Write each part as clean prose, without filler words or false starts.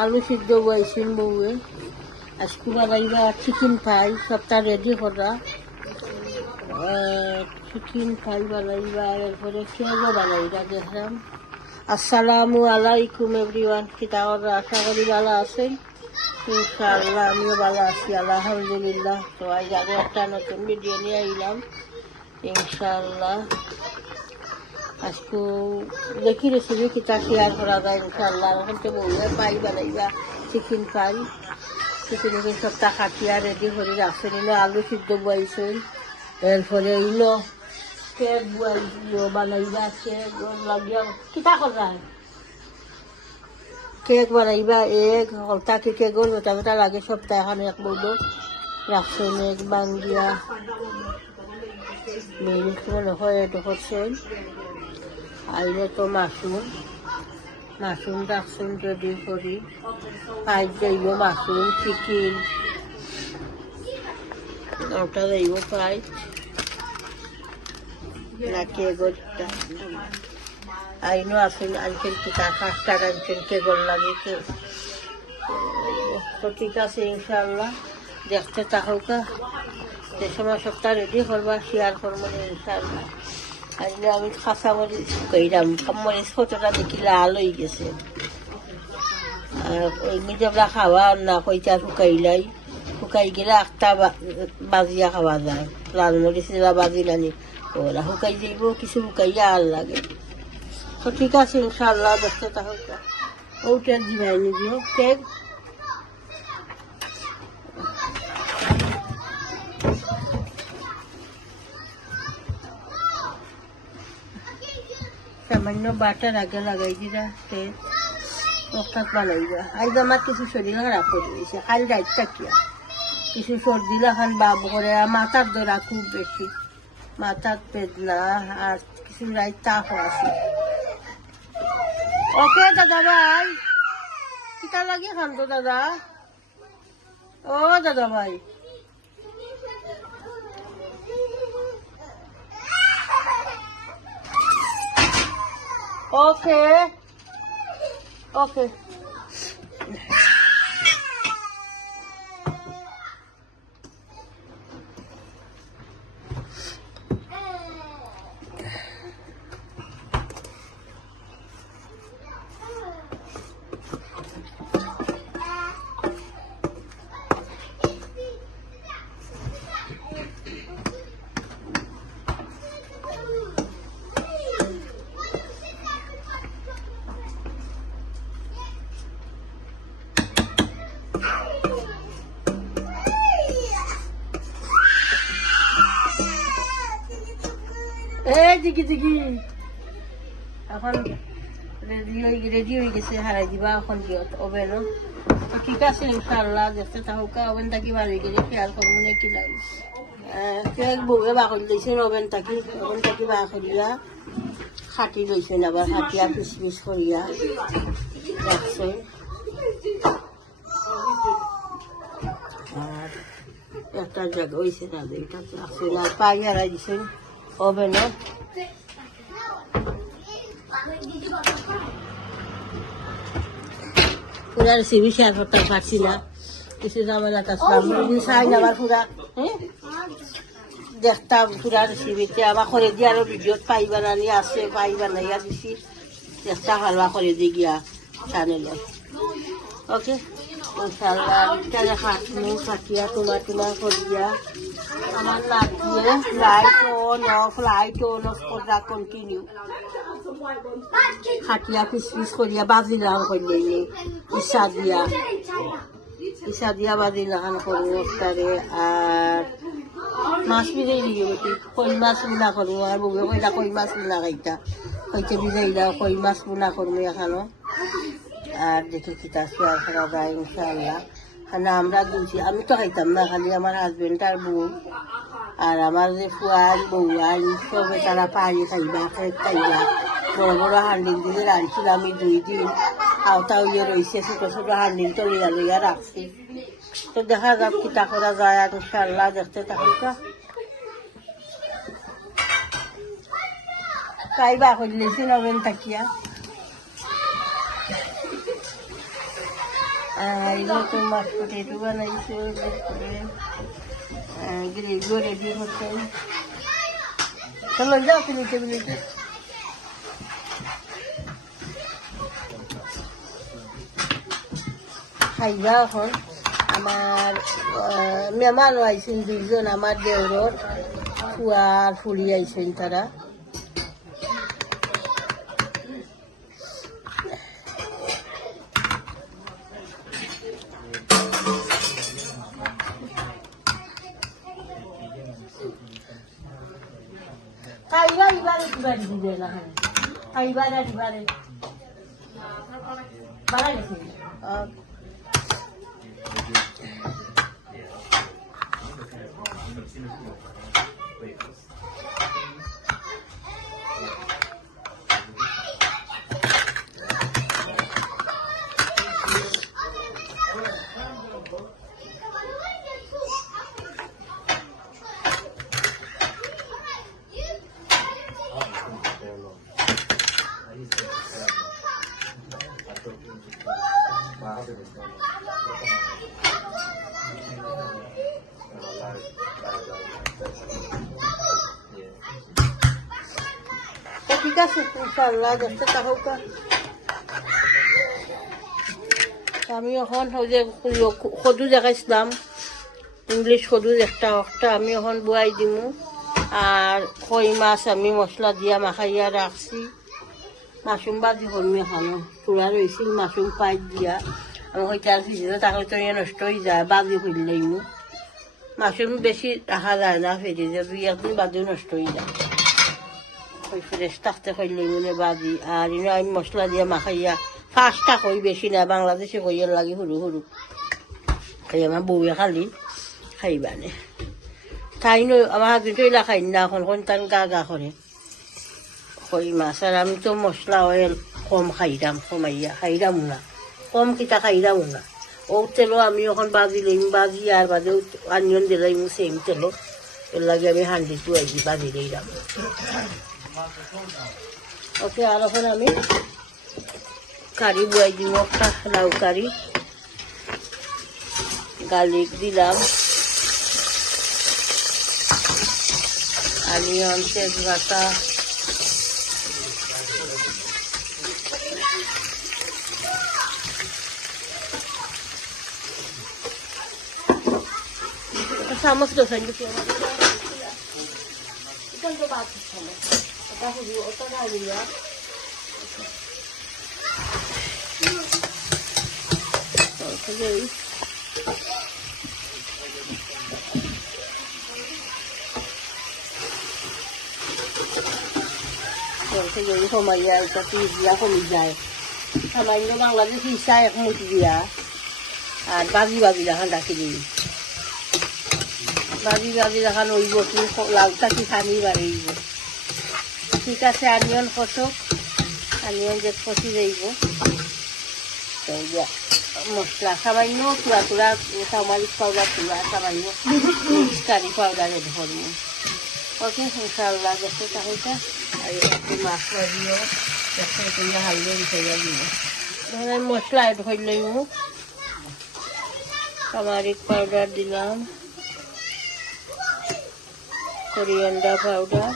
আলু সিদ্ধ বইছেন বউয়ে আজকে বানাইবা চিকেন ফ্রাই সবটা রেডি করা চিকেন ফ্রাই বানাইবা এরপরে কেকও বানাইবা দেখলাম। আসসালামু আলাইকুম এভরিওয়ান, কিতাবরা আশা করি ভালো আছেন। ইনশাআল্লাহ আমিও ভালো আছি আলহামদুলিল্লাহ। তো আজ আরও একটা নতুন ভিডিও নিয়ে আইলাম ইনশাআল্লাহ। আজকে দেখি রেসিপি কিতা শেয়ার করা যায় ইনশাআল্লাহ। এখন তো বউয়ে ফ্রাই বানাইবা চিকেন ফ্রাই, চিকেনকে সবটা কাটিয়া রেডি করে রাখছেন। ইনো আলু সিদ্ধ বইছেন, এরপরে ইনো কেক বানাইবা, কেক লাগিয়া কিতা করা কেক বানাইবা, এগ হলতাকে কেকর গোটা গোটা লাগে সপ্তাহ এখন এক বউদ রাখছেন। এগ বাঙ্গিয়া মিনিট মনে হয় এটা করছেন। আইলে তো মাশরুম রাখছেন রেডি করি, ফ্রাইড যাইব মাশরুম চিকেন ওটা যাইব ফ্রাইড না কেকরটা। আইনও আসেন আনছেন কিতা কাস্টার আনছেন কেকর লাগে। তো ঠিক আছে ইনশাআল্লাহ দেখতে থাকুকা, যে সময় সবটা রেডি করবা শেয়ার করবো ইনশাআল্লাহ। আজকে আমি কাঁচা মরিচ শুকাইলাম, মরিচ কতটা দেখি লাল হয়ে গেছে। আর ওই মিজবলা খাওয়া না কইটা শুকাই গেলে একটা বাজিয়া খাওয়া যায়। লাল মরিচ বাজি নানি ওরা শুকাই যাইব, কিছু শুকাইয়া আর লাগে। তো ঠিক আছে ইনশাআল্লাহ দেখতে থাকুকা। ও কেক দিবাই নিদিও কেক সামান্য বাটার আগে লাগাই দিলা তেল ওখান বানাইবা। আজ আমার কিছু শরীর খারাপ হয়ে গেছে, কাল রাত থাকিয়া কিছু সর্দি লাখান বাপ করে, মাথার ধরা খুব বেশি, মাথার বেদনা আর কিছু রাত তাপ আছে। ওকে দাদা ভাই কিতা লাগে খান তো দাদা? ও দাদা ভাই ওকে ওকে দিকি এখন রেডি হয়ে গেছে, হারাই দিবা এখন দিয়ত ওভেনও। ঠিক আছে ইনশাআল্লাহ দেখতে থাকুকা। ওভেন থাকি বাড়ি গেলে খেয়াল করবো না কি লাগে। কেক বউয়ে বাকল দিয়েছেন ওভেন থাকি বাকলিয়া খাটি লইছেন, আবার খাটিয়া পিস করিয়া রাখছেন। আর একটা জায়গা হয়েছে না দুইটা রাখছেন, আর পাই হারাই দিছেন ওভেনও। পুরা রেসিপি শেয়ার করতে পারছি না, কিছু ঝামেলা আসলাম চাই না আবার পুরা দেখতাম পুরা রেসিপিতে আবার করে দিয়ে আরো ভিডিওত পাই বানানি আছে, পাই বানাইয়া দিছি চেষ্টা করবা করে দিয়ে গিয়া চ্যানেলে। ওকে ইনশাআল্লাহ ইটা কাটিয়া তোমার করিয়া আমার লাগিয়ে লাইট অন করা কন্টিনিউ খাটিয়া পিস করিয়া বাজি লাগান করলে ইসা দিয়া বাজি লাগান করবো তারে। আর মাছ বিজাই দিয়ে কই মাছ বুনা করবো, আর বউয়ে কইলা কই মাছ বুনা খাইতা হইতে বিজাই দাও, কই মাছ বুনা করবো এখানো। আর দেখি কিতা শেয়ার করা যায় ইনশাআল্লাহ। খানা আমরা দিয়েছি, আমি তো খাইতাম না, খালি আমার হাজবেন্ড আর বউ আর আমার যে ফুয়ান বউয়ান সবে তারা পানি খাইবা খেত খাইবা। বড় বড় হান্ডিল দিয়ে রাঁধছিল, আমি 2 দিন আওতা হইয়ে রয়েছে, ছোট ছোট হান্ডিল তো লিয়া রাখছি। তো দেখা যাক কিতা করা যায় আর ইনশাআল্লাহ দেখতে থাকুকা। খাইবা করলেছি নবেন থাকিয়া আর নতুন মাছ পটেটো বানাইছে, গ্রেভিও রেডি হচ্ছে। চলো যাও তুমি টেবিলেতে। খাইবা এখন। আমার মেহমানও আইছেন দুইজন, আমার দেওরর ফুয়া আর ফুলি আইছেন তারা। খাইবা এবারে দিবারে দিবে না, খাইবার আর এবারে বাড়া গেছে। ঠিক আছে ইনশাআল্লাহ, দেখতে থাকুক। আমি এখন যে সদু দেখাইছিলাম, ইংলিশ সদু একটা আমি এখন বুয়াই দিমু। আর কই মাছ আমি মশলা দিয়া মাখাইয়া রাখছি। মাশরুম বাজি করমি এখানো চূড়া রয়েছিল, মাশরুম পাইপ দিয়া আমি হইতার ফ্রিজে তাহলে তো নষ্ট হয়ে যায়, বাজি করলেই মাশরুম বেশি রাখা যায় না ফ্রিজে, 2-1 দিন বাজিও নষ্ট হয়ে যায়। ওই ফ্রেশ থাকতে খাইলেই মনে বাজি। আর আমি মশলা দিয়া মাখাইয়া ফার্স্টটা কই বেশি না, বাংলাদেশে কইয়ার লাগে সরু সরু খাই। আমার বউয়ে খালি খাইবানে তাই আমার হাজবেন্ড তৈলা খাই না, এখন তান গা গা করে কই মাছ। আর আমি তো মশলা অয়েল কম খাইরাম, কমাইয়া খাইরামো না, কম কিতা খাইরামো না। ও তেলও আমি এখন বাজি লইম, বাজি আর বাদেও আনিয়ন দিলাইম সেম তেলও, এর লাগে আমি হান্ডি টুয়াই দি বাজি লইলাম। ওকে, আর এখন আমি কারি বুয়াই দিব, একটা লাউ কারি। গার্লিক দিলাম, অনিয়ন, তেজপাতা, চামচ দোকান দিতে যদি কমাইয়া এটা দিয়া কমি যায়, সামান্য বাংলাদেশ ইচ্ছা এক মুঠি দিয়া আর বাজি বাজি দেখান রাখি দিই। বাজি বাজি দেখান ওইব, তুমি লাউটা কি খানি বাড়িব। ঠিক আছে, আনিয়ন কষক, আনিয়ন যে কষি যাইব। মশলা সামান্য চুড়া চুড়া টার্মারিক পাউডার, চুড়া সামান্য কারি পাউডারে ধরব। ওকে, ইনশাআল্লাহ দেখতে তাহলে। আর একটু মশলা দিও, দেখতে হালদি মিশাইয়া দিব। ধরেন মশলা ধরলেই টার্মারিক পাউডার দিলাম, coriander powder,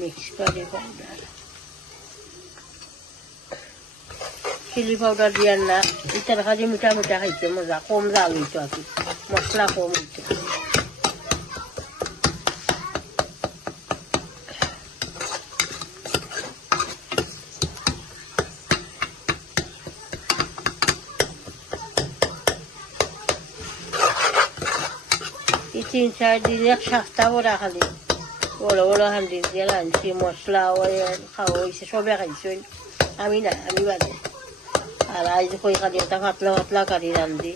mix curry powder, chilli powder দিয়ার না। ইটার কাজে মিঠা মিঠা খাইতে মজা, কম জাল হইতো আর কি, মশলা কম হইতো। এই 3-4 দিন এক সপ্তাহ ওরা খালি বড় বড় হান্ডি দিয়ে রাঁধছি, মশলা অয়েল খাওয়া হয়েছে, সবে খাইছে, আমি না, আমি বাদে। আর আজ কই খালি একটা পাতলা পাতলা কারি রান্ধি,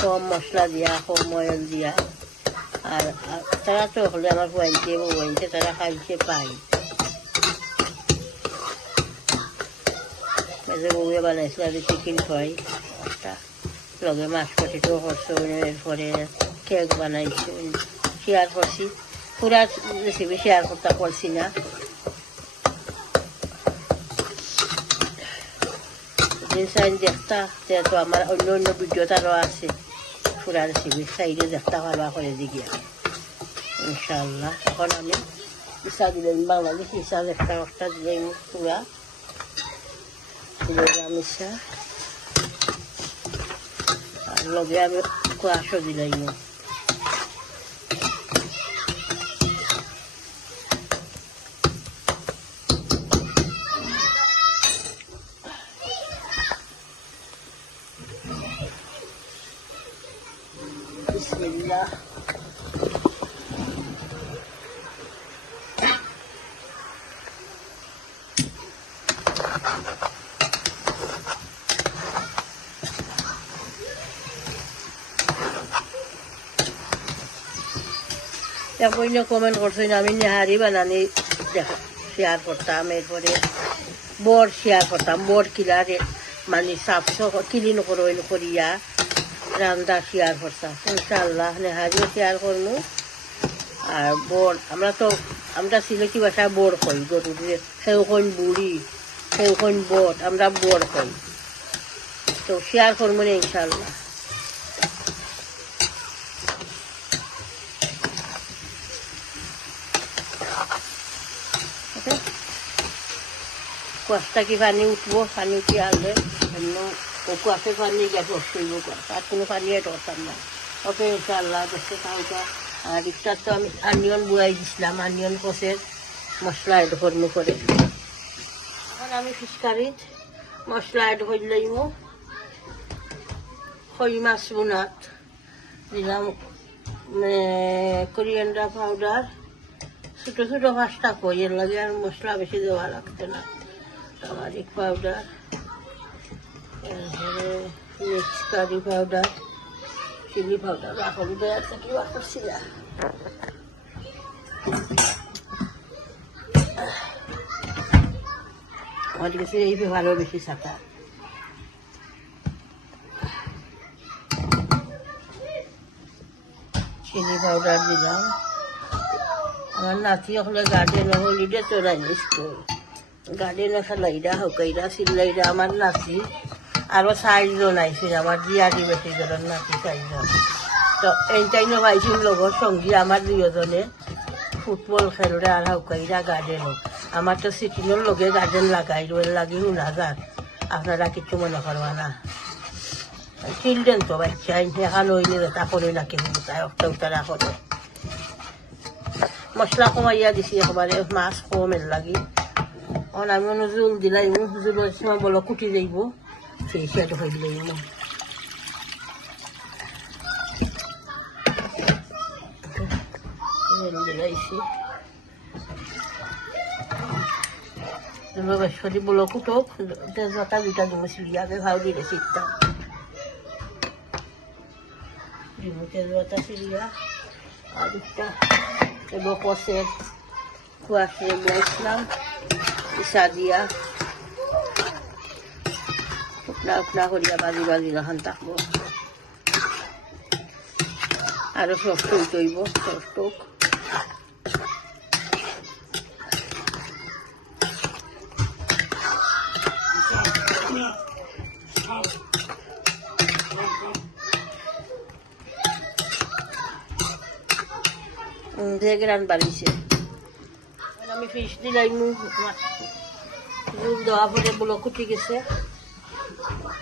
কম মশলা দিয়া, কম অয়েল দিয়া। আর তারা তো হলে আমার বউয়াইছে বউয়াইছে, তারা খাইছে পাই। মাঝে বউয়ে বানাইছিল আর চিকেন ফ্রাই, একটা লগে মাছ পটেটো করছো, এরপরে কেক বানাইছে, শেয়ার করছি। পুরা রেসিপি শেয়ার করতে পারছি না। ইনসাইন দেখতা তো আমার অন্য অন্য ভিডিও তারও আছে পুরা রেসিপি সাইডে দেখতা পারবা করে দিগিয়া ইনশাআল্লাহ। এখন আমি ইসা দিলাম বাংলাদেশ ইসা একটা দিলাম পুরা দিলাম ইসা আর লগে আমি কুয়াশো দিলাম। বিসমিল্লাহ। এখন কমেন্ট করছেন আমি নেহারি বানানি শেয়ার করতাম, এরপরে বড় শেয়ার করতাম, বড় কিলারে মানে সাফ ক্লিন করিয়া রান্না শেয়ার করতাম। ইনশাআল্লাহ নেহারিও শেয়ার করবো। আর বড় আমরা সিলেটি ভাষায় বড় কই, গরুর সেওখন বুড়ি সেওখন বট আমরা বড় কই, তো শেয়ার করবো না ইনশাআল্লাহ। কুয়াশটা কি পানি উঠবো, পানি উঠে আসলে কুয়াশে পানি গ্যাস বসইব, আর কোনো পানি এড করতাম না। ওকে ইনশাআল্লাহ দেখতে তাহলে। আর একটা তো আমি আনিয়ন বুয়াই দিছিলাম, আনিয়ন কষের মশলা এড করবো করে। এখন আমি ফিশ কারিত মশলা এড করে লইব। খই মাছ বোনাত দিলাম কোরিয়ান্ডার পাউডার, ছোটো ছোটো 5টা কই, এর লাগে আর মশলা বেশি দেওয়া লাগতো না। টার্মারিক পাউডার, তারপরে mix curry powder, chilli powder এখন দেওয়ার থেকে করছি না। আমার কাছে এই ভালো বেশি সাঁতা। চিলি পাউডার দিলাম। আমার নাতি হলে গার্ডেন হলিডে চড়াই স্কুল, গার্ডেনে খেলাইরা হকাইরা চিল্লাইরা আমার নাতি আরও 4 জন আইছিল, আমার জিয়ারি বেশি ধরেন নাতি 4 জন। তো এই টাইমে পাইছিল লগর সঙ্গী আমার 2 জনে ফুটবল খেলরে আর হকাইরা গার্ডেনও। আমার তো সিটিনোর লগে গার্ডেন লাগাই রোল লাগি শুনা যান, আপনারা কিছু মনে করবা না। চিলড্রেন তো বাচ্চা এখানে হইলে তা করে নাকি তাই একটা উতারা করে। মশলা কমাইয়া দিছি একেবারে, মাছ কমের লাগি। এখন আমি জোল দিলাই, জোলের সময় বলো কুটি যাইব, সেই সেটা হয়ে দিলাম। জোল দিলাইছি বেশি বলো কুটক, তেজপাতা 2টা দিব সিরিয়াকে ভাও দিলে শিখতাম দিব তেজপাতা সিরিয়া আর 2টা কষের কুয়াশে বসলাম ইসা দিয়া ফুটনা ফুটনা করিয়া বাজি যখন থাকবো। আরো সফট তৈব সফট গ্রান বাড়িছে। আমি ফিশ দিলাই জুল দেওয়া পরে বলো কুটি গেছে।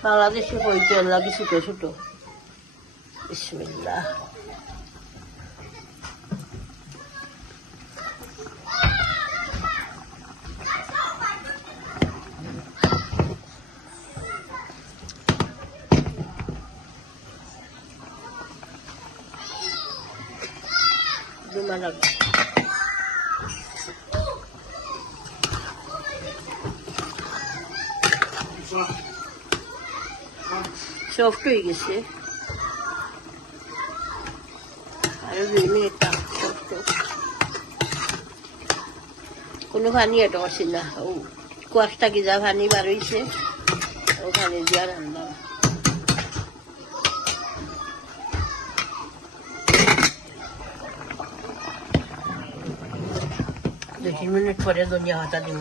বাংলাদেশে হইতে লাগে ছোটো ছোটো। বিসমিল্লাহ। সফট হয়ে গেছে, আরো 2 মিনিট কোনো পানি এড করছি না। ও কুয়াশটা কি যা পানি বার হয়েছে ওখানে দিয়া রান্না। 2-3 মিনিট পরে ধনিয়া পাতা দিব।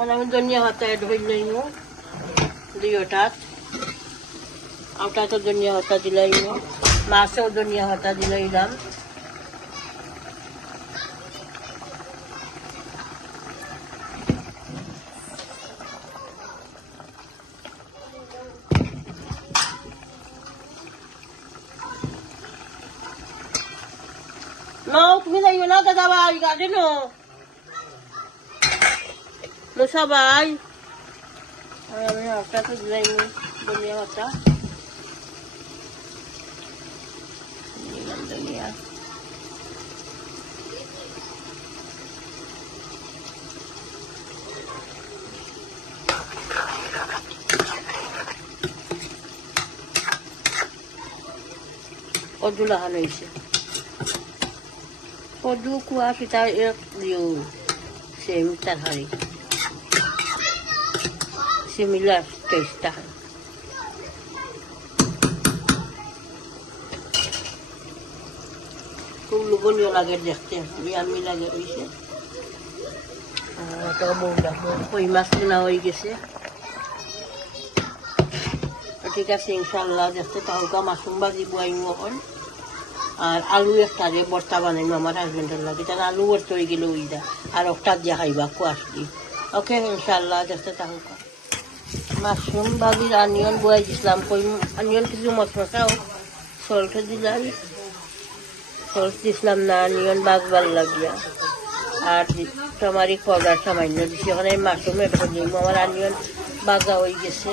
এখন আমি ধনিয়া পাতা ধুই লইম দুইটাত আউটাতো ধনিয়া পাতা দিলাইম মাছেও ধনিয়া পাতা দিলাইলাম No, তুমি যাইও না দাদা ভাই গাড়ি নো সবাই আমি একটা তো দিলাইনি ধনিয়া পাতা ধনিয়া কদু লাগানো হয়েছে কদু কুয়া পিঠা এক দিও সেম তরকারি সিমিলার টেস্টটা খুব লোভনীয় লাগে দেখতে ইয়ামি লাগে হয়েছে কই মাছ কিনা হয়ে গেছে ঠিক আছে ইনশাল্লাহ দেখতে তাহলে মাছরুম ভাজি বয়াইম এখন আর আলু একটা যে বর্তা বানাইম আমার হাজবেন্ডের লাগে তার আলু বর্তা হয়ে গেলে ওইটা আর একটা দিয়ে খাইবা কুয়াশ দি ওকে ইনশাল্লাহ দেখতে তাহলে মাশরুম ভাজির অনিয়ন বয়াই দিছিলাম কই অনিয়ন কিছু মশলাও সল্ট দিলাম সল্ট দিছিলাম না অনিয়ন বাজবার লাগিয়া আর টমারিক পাউডার সামান্য দিছি ওখানে মাশরুম এটা দিলাম আমার অনিয়ন বাজা হয়ে গেছে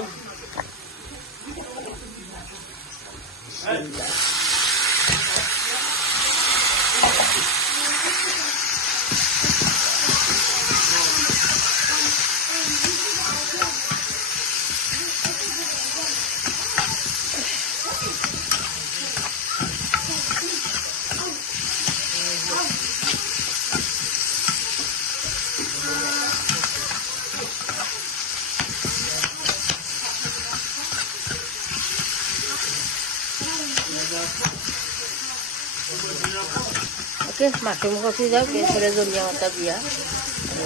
ওকে মাশরুম কষি যাও এরপরে ধনিয়া পাতা দিয়া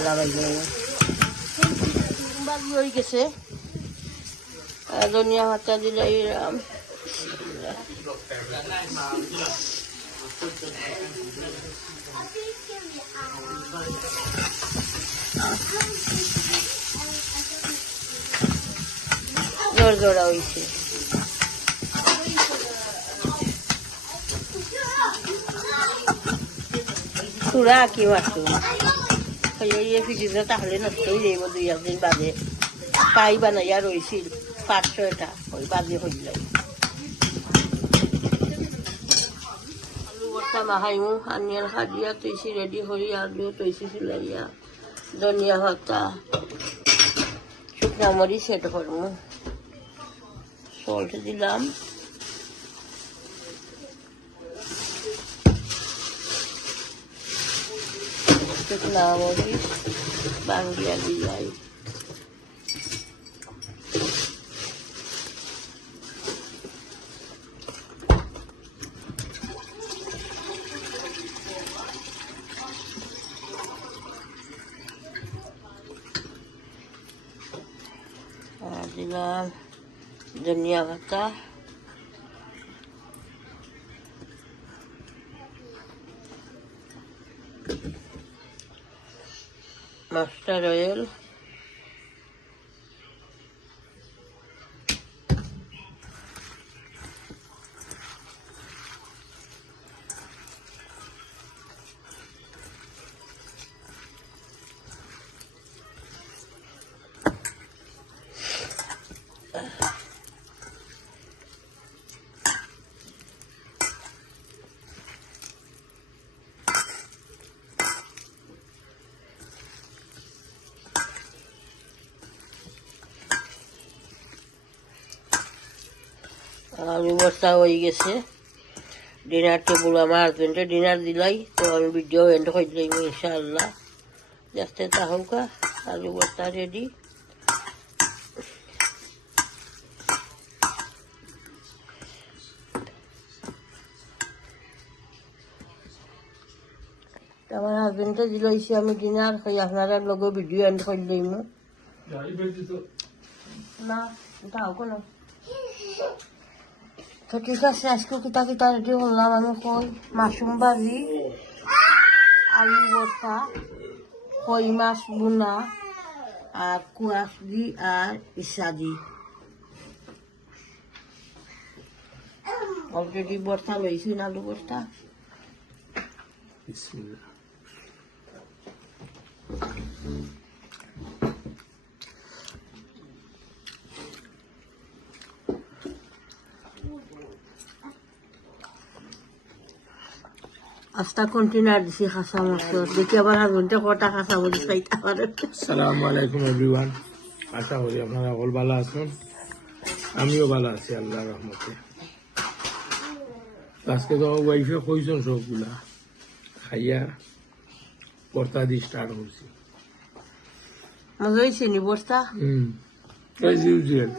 লাগাই বাজি হয়ে গেছে ধনিয়া পাতা দিলে এরম জোর জোড়া হয়েছে চূড়া কি মাশরুম ফ্রিজে তাহলে নষ্ট হয়ে যাইব 2 দিন বাদে পাই বানাইয়া রয়েছিল 5-6টা ওই বাজে হয়ে যায় আলু বর্তা মাহাইমু আনিয়ান খাদিয়া তৈছি রেডি হই আলু তৈছি সিলাইয়া ধনিয়া পাতা শুকনা মরিচ সেট করবো সল্ট দিলাম শুকনা মরিচ বাঙ্গিয়া দিলাই দিলাম ধনিয়া পাতা মাস্টার্ড অয়েল আলু বস্তা হয়ে গেছে ডিনার টেবিল আমার হাজবেন্ডে ডিনার দিলাই তো আমি ভিডিও এন্ড করে দিলাম ইনশাআল্লাহ যাতে তাহলে আলু বস্তা রেডি আমার হাজবেন্ডে দিলাইছি আমি ডিনার খাই আপনারা লগে ভিডিও এন্ড করে দিলাম না এটাও কোনো তো ঠিক আছে আজকে কিতা কিতা রেডি করলাম আমি কই মাশরুম ভাজি আলু ভর্তা কই মাছ ভুনা আর কুয়াশি আর ইসাদি অলরেডি ভর্তা লইছি না আলু ভর্তা বিসমিল্লাহ আস্তা কন্টেনার দিছি খাসা মাছ দেখি আবার হাজবেন্ডে কটা খাসা মরিচ খাইতে পারে আসসালামু আলাইকুম এভরিওয়ান আশা করি আপনারা সকল ভালো আছেন আমিও ভালো আছি আল্লাহর রহমতে আজকে তো ওয়াইফে কইছেন সবগুলা খাইয়া ভর্তা দিয়ে স্টার্ট করছি মজা হয়েছে নি বস্তা as usual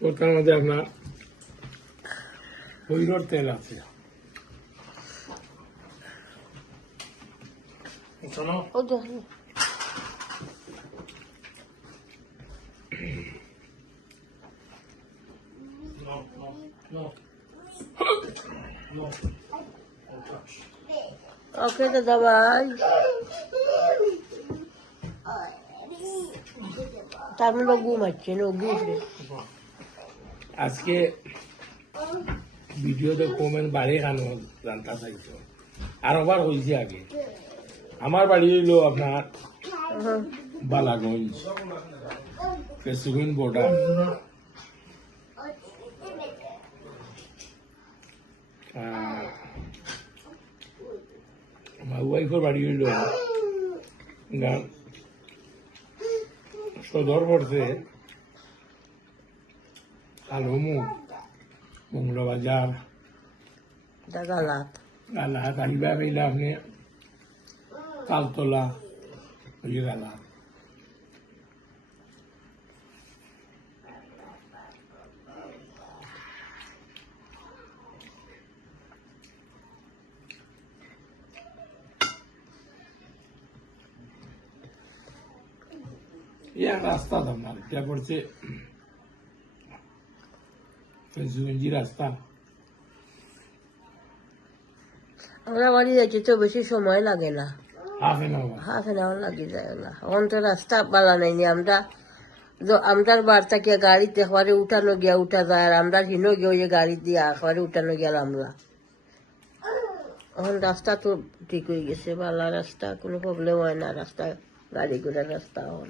ভর্তার মধ্যে আপনার হইরর তেল আছে শোনো ও দেখি ওকে দাদা ভাই তার মানে ঘুমাচ্ছে না ঘুমরে আজকে ভিডিওতে কমেন্ট বাড়ে কেন জানতে চাইছো আরবার হয়েছে আগে আমার বাড়ি হইল আপনার বালাগঞ্জ প্রেসিডেন্ট বর্ডার আমার ওয়াইফের বাড়ি হইল সদর পড়ছে আলমু মংলা বাজার দাগালাত গালাহাট আইবা গেলে আপনি তালতলা ওই গালাহাট ইয়া রাস্তা আমার এটা করছে ফেন্সিগঞ্জি রাস্তা আমরা বাড়ি যাচ্ছি তো বেশি সময় লাগে না half an hour half an hour লাগে যায় না এখন তো রাস্তা পালা নাইনি আমরা আমরার বার্তা কে গাড়িতে একবারে উঠানো গিয়া উঠা যায় আর আমরা হিনো গিয়ে ওই গাড়ি দিয়া একবারে উঠানো গিয়া আমরা এখন রাস্তা তো ঠিক হয়ে গেছে বালা রাস্তা কোনো প্রবলেম হয় না রাস্তা গাড়ি ঘোড়ার রাস্তা এখন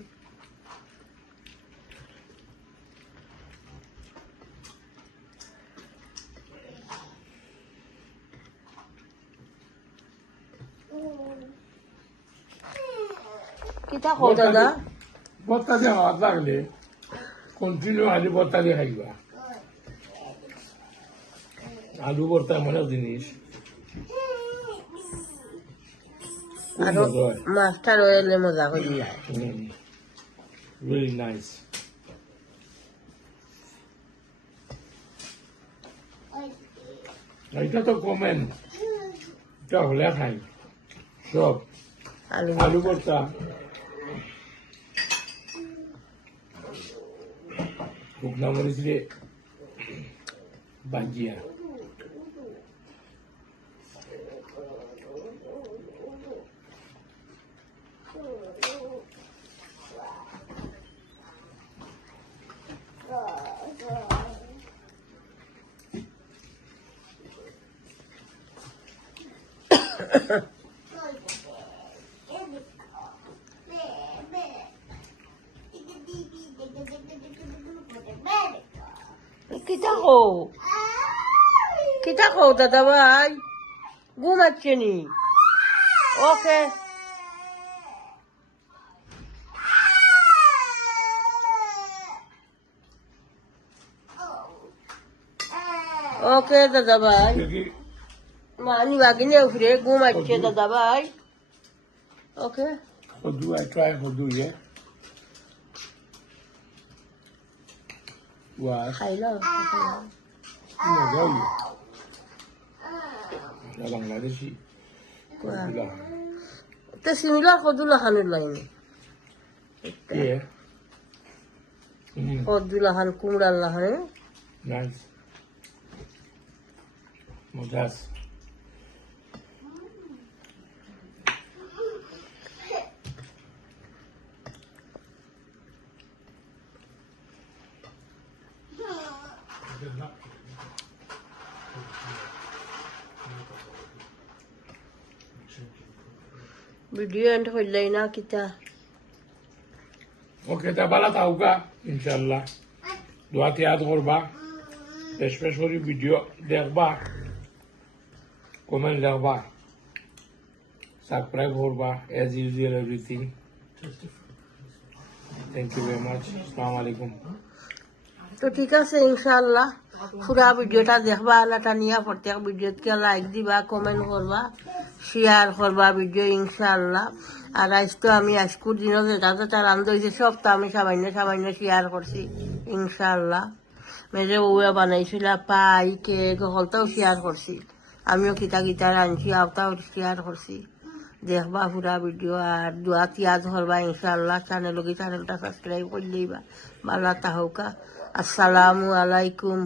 কিতা খাও দাদা ভর্তা দিয়ে হাত লাগলে কন্টিনিউ আলু ভর্তা দিয়ে খাইবা আলু ভর্তা এমন এক জিনিস খুব আরো মজা হয় মাছটা রয়েলে মজা করে যায় রিয়েলি নাইস এটা তো কমেন এটা হলে খাই সব আলু আলু ভর্তা শুকনা মরিচ দিয়ে বাজিয়া কিতা খাও দাদা ভাই ঘুমাচ্ছে নি ওকে ওকে দাদা ভাই মানি বাগিনে উঠে ঘুমাচ্ছে দাদা ভাই ওকে Khudu, I try khudu, yeah. Was খাইলো no go. এটা বাংলাদেশি কদুলা খান তো সিমিলার কদুলা খানের লাইনে Yeah. কদুলা খান কুমড়ার লাহানে Nice. Muchas. ভিডিও এন্ড হইলাই না কিতা Okay, তা বালা থাকুকা ইনশাল্লাহ দোয়াতে ইয়াদ করবা পেশ পেশ করে ভিডিও দেখবা কমেন্ট লিখবা সাবস্ক্রাইব করবা as usual everything. Thank you very much. Assalamu alaikum. তো ঠিক আছে ইনশাআল্লাহ পুরা ভিডিওটা দেখবা আল্লাহটা নিয়ে প্রত্যেক ভিডিওতে লাইক দিবা কমেন্ট করবা শেয়ার করবা ভিডিও ইনশাআল্লাহ আর আজ তো আমি আজকুর দিনও যেটা যেটা রান্ধ হয়েছে সব তো আমি সামান্য সামান্য শেয়ার করছি ইনশাআল্লাহ মেজে বউয়া বানাইছিল পাই কেক হলটাও শেয়ার করছি আমিও কিতা কিতা রাঁধছি আওতাও শেয়ার করছি দেখবা পুরা ভিডিও আর দোয়া তিয়াজ করবা ইনশাআল্লাহ চ্যানেলটা সাবস্ক্রাইব করে দিবা ভালো থাকুকা আসসালামু আলাইকুম